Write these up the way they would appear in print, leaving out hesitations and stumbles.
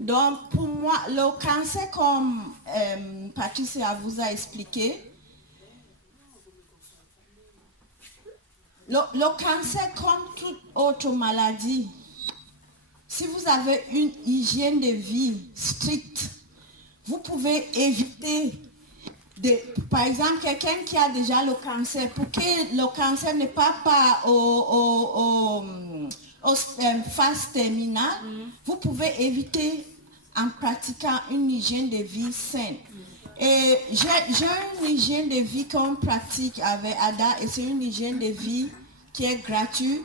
Donc, pour moi, le cancer, comme Patricia vous a expliqué, le cancer, comme toute autre maladie, si vous avez une hygiène de vie stricte, vous pouvez éviter, par exemple, quelqu'un qui a déjà le cancer, pour que le cancer ne parte pas aux phases terminales, vous pouvez éviter en pratiquant une hygiène de vie saine. Et j'ai une hygiène de vie qu'on pratique avec Ada, et c'est une hygiène de vie qui est gratuite,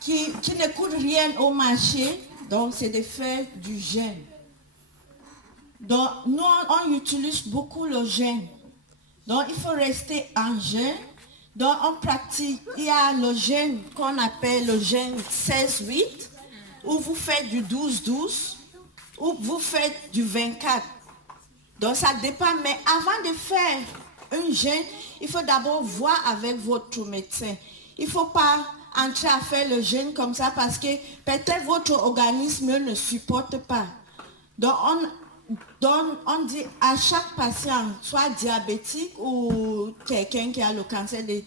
qui ne coûte rien au marché, donc c'est de faire du jeûne. Donc nous on utilise beaucoup le jeûne. Donc il faut rester en jeûne. Donc on pratique, il y a le jeûne qu'on appelle le jeûne 16-8, où vous faites du 12-12, ou vous faites du 24. Donc ça dépend, mais avant de faire un jeûne, il faut d'abord voir avec votre médecin. Il ne faut pas entrer à faire le jeûne comme ça parce que peut-être votre organisme ne supporte pas. Donc on dit à chaque patient, soit diabétique ou quelqu'un qui a le cancer, de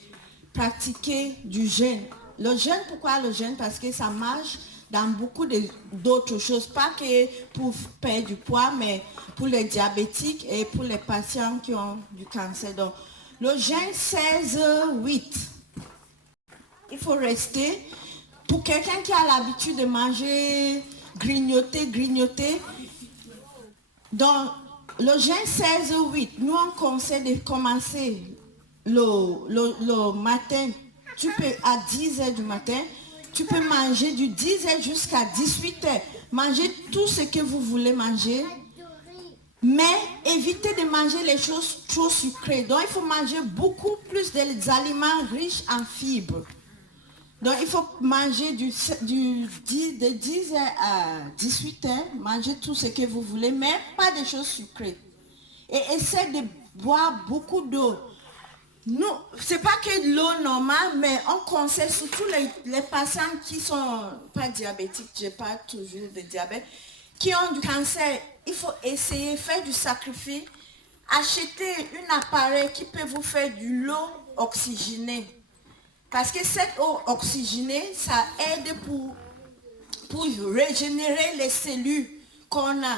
pratiquer du jeûne. Le jeûne, pourquoi le jeûne? Parce que ça marche dans beaucoup d'autres choses, pas que pour perdre du poids, mais pour les diabétiques et pour les patients qui ont du cancer. Donc, le jeûne 16-8, il faut rester. Pour quelqu'un qui a l'habitude de manger, grignoter, donc le jeûne 16-8, nous on conseille de commencer le matin. Tu peux à 10h du matin, tu peux manger du 10h jusqu'à 18h. Manger tout ce que vous voulez manger, mais évitez de manger les choses trop sucrées. Donc il faut manger beaucoup plus des aliments riches en fibres. Donc il faut manger de 10h à 18h, manger tout ce que vous voulez, mais pas des choses sucrées. Et essayez de boire beaucoup d'eau. Nous, c'est pas que de l'eau normale, mais on conseille surtout les patients qui sont pas diabétiques, j'ai pas toujours de diabète, qui ont du cancer. Il faut essayer, faire du sacrifice, acheter un appareil qui peut vous faire de l'eau oxygénée. Parce que cette eau oxygénée, ça aide pour régénérer les cellules qu'on a.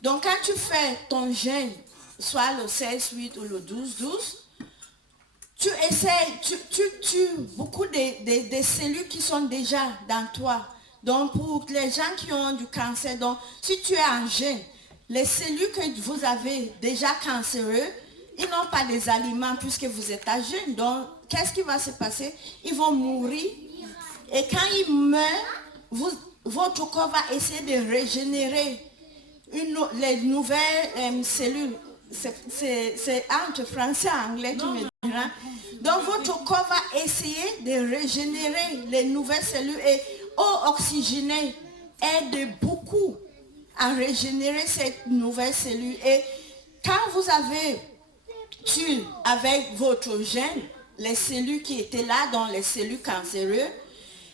Donc quand tu fais ton jeûne, soit le 16-8 ou le 12-12, tu essaies, tu tues beaucoup de cellules qui sont déjà dans toi. Donc pour les gens qui ont du cancer, donc si tu es en jeûne, les cellules que vous avez déjà cancéreuses, ils n'ont pas des aliments puisque vous êtes à jeûne. Donc qu'est-ce qui va se passer? Ils vont mourir. Et quand ils meurent, votre corps va essayer de régénérer les nouvelles cellules. C'est entre français et anglais, tu me diras. Donc votre corps va essayer de régénérer les nouvelles cellules, et eau oxygénée aide beaucoup à régénérer ces nouvelles cellules. Et quand vous avez tué avec votre gène les cellules qui étaient là, dans les cellules cancéreuses,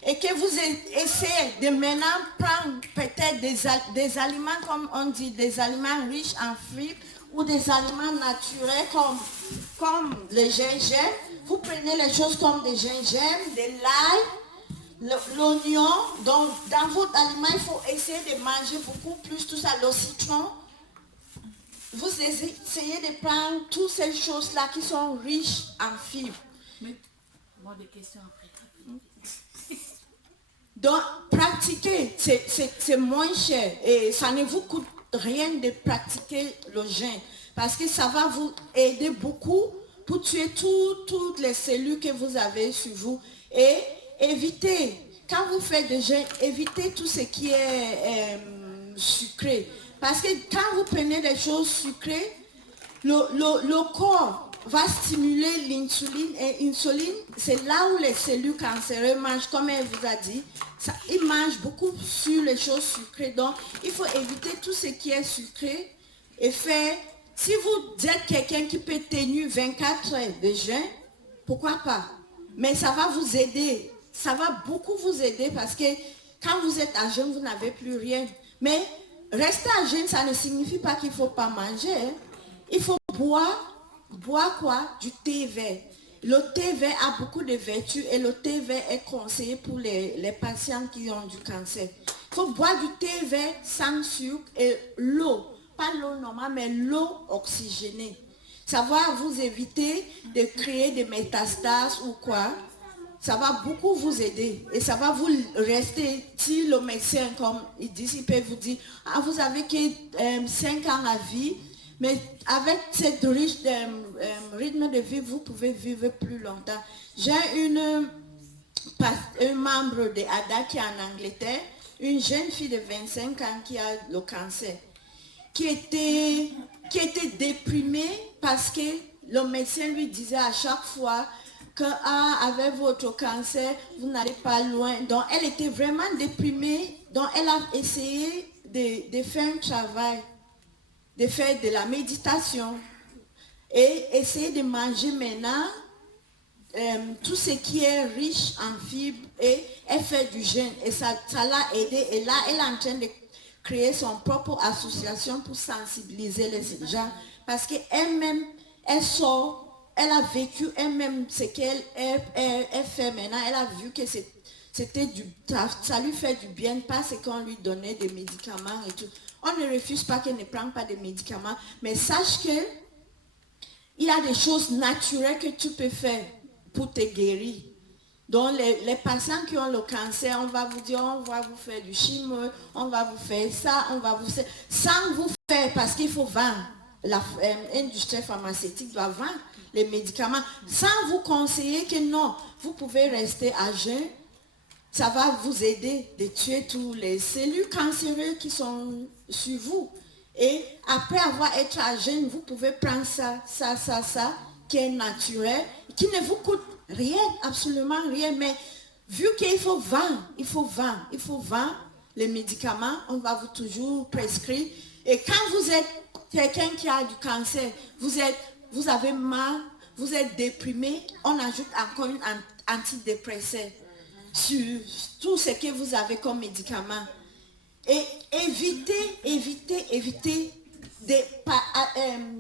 et que vous essayez de maintenant prendre peut-être des aliments, comme on dit, des aliments riches en fibres, ou des aliments naturels comme le gingembre. Vous prenez les choses comme des gingembre, des l'ail, l'oignon. Donc dans votre aliment, il faut essayer de manger beaucoup plus tout ça, le citron. Vous essayez de prendre toutes ces choses-là qui sont riches en fibres. Moi, des questions après. Donc, pratiquer, c'est moins cher et ça ne vous coûte rien de pratiquer le jeûne, parce que ça va vous aider beaucoup pour tuer toutes les cellules que vous avez sur vous. Et évitez, quand vous faites du jeûne, évitez tout ce qui est sucré. Parce que quand vous prenez des choses sucrées, le corps va stimuler l'insuline, et l'insuline, c'est là où les cellules cancéreuses mangent, comme elle vous a dit. Ils mangent beaucoup sur les choses sucrées. Donc, il faut éviter tout ce qui est sucré et faire. Si vous êtes quelqu'un qui peut tenir 24 heures de jeûne, pourquoi pas? Mais ça va vous aider. Ça va beaucoup vous aider, parce que quand vous êtes à jeûne, vous n'avez plus rien. Mais rester à jeûne, ça ne signifie pas qu'il ne faut pas manger. Hein. Il faut boire quoi? Du thé vert. Le thé vert a beaucoup de vertus et le thé vert est conseillé pour les patients qui ont du cancer. Il faut boire du thé vert sans sucre et l'eau. Pas l'eau normale, mais l'eau oxygénée. Ça va vous éviter de créer des métastases ou quoi. Ça va beaucoup vous aider et ça va vous rester, si le médecin, comme il dit, il peut vous dire, ah, vous avez que 5 ans à vie, mais avec cette rythme de vie, vous pouvez vivre plus longtemps. J'ai un membre de ADA qui est en Angleterre, une jeune fille de 25 ans qui a le cancer, qui était déprimée parce que le médecin lui disait à chaque fois que avec votre cancer, vous n'allez pas loin. Donc, elle était vraiment déprimée. Donc, elle a essayé de faire un travail, de faire de la méditation et essayer de manger maintenant tout ce qui est riche en fibres et elle fait du jeûne. Et ça l'a aidé. Et là, elle est en train de créer son propre association pour sensibiliser les gens. Parce qu'elle-même, elle sort. Elle a vécu elle-même ce qu'elle fait maintenant. Elle a vu que ça lui fait du bien, pas ce qu'on lui donnait des médicaments et tout. On ne refuse pas qu'elle ne prenne pas de médicaments, mais sache que il y a des choses naturelles que tu peux faire pour te guérir. Donc les patients qui ont le cancer, on va vous dire, on va vous faire du chimio, on va vous faire ça, on va vous faire, sans vous faire, parce qu'il faut vendre. L'industrie pharmaceutique doit vendre les médicaments sans vous conseiller que non, vous pouvez rester à jeûne. Ça va vous aider de tuer tous les cellules cancéreuses qui sont sur vous. Et après avoir été à jeûne, vous pouvez prendre ça, qui est naturel, qui ne vous coûte rien, absolument rien. Mais vu qu'il faut vendre les médicaments, on va vous toujours prescrire. Et quand vous êtes quelqu'un qui a du cancer, vous avez mal, vous êtes déprimé, on ajoute encore un antidépresseur sur tout ce que vous avez comme médicament. Et évitez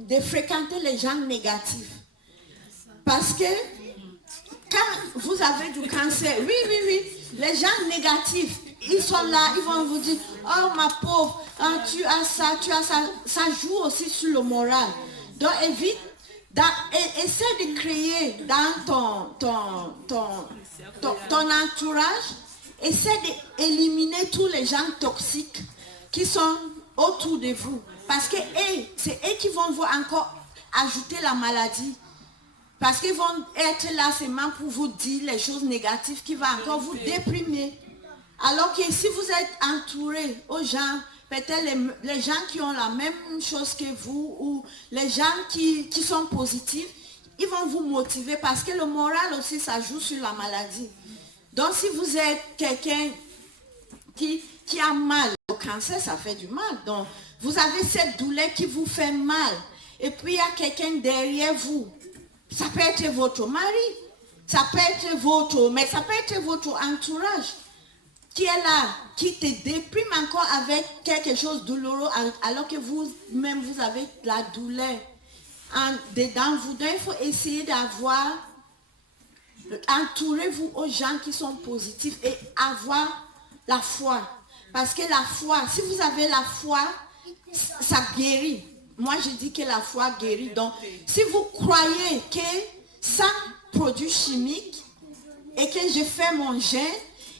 de fréquenter les gens négatifs. Parce que quand vous avez du cancer, oui, les gens négatifs, ils sont là, ils vont vous dire, oh ma pauvre, tu as ça, ça joue aussi sur le moral. Donc évite, essaie de créer dans ton entourage, essaie d'éliminer tous les gens toxiques qui sont autour de vous. Parce que c'est eux qui vont vous encore ajouter la maladie. Parce qu'ils vont être là seulement pour vous dire les choses négatives qui vont encore vous déprimer. Alors que si vous êtes entouré aux gens, peut-être les gens qui ont la même chose que vous ou les gens qui sont positifs, ils vont vous motiver parce que le moral aussi, ça joue sur la maladie. Donc si vous êtes quelqu'un qui a mal, le cancer, ça fait du mal. Donc vous avez cette douleur qui vous fait mal. Et puis il y a quelqu'un derrière vous. Ça peut être votre mari, ça peut être mais ça peut être votre entourage qui est là, qui te déprime encore avec quelque chose de douloureux alors que vous-même vous avez de la douleur dedans vous. Donc il faut essayer entourez-vous aux gens qui sont positifs et avoir la foi. Parce que la foi, si vous avez la foi, ça guérit. Moi, je dis que la foi guérit. Donc, si vous croyez que sans produits chimiques et que je fais mon jeûne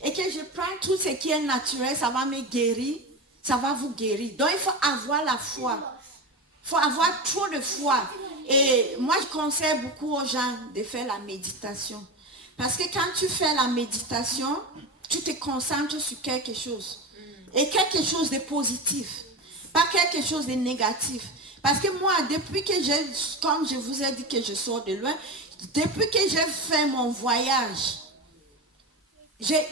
et que je prends tout ce qui est naturel, ça va me guérir, ça va vous guérir. Donc, il faut avoir la foi. Il faut avoir trop de foi. Et moi, je conseille beaucoup aux gens de faire la méditation. Parce que quand tu fais la méditation, tu te concentres sur quelque chose. Et quelque chose de positif. Pas quelque chose de négatif. Parce que moi, depuis que comme je vous ai dit que je sors de loin, depuis que j'ai fait mon voyage, j'ai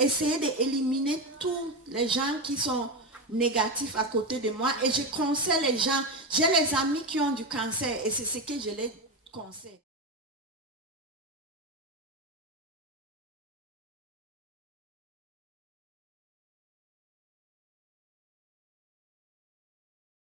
essayé d'éliminer tous les gens qui sont négatifs à côté de moi et je conseille les gens, j'ai les amis qui ont du cancer et c'est ce que je les conseille.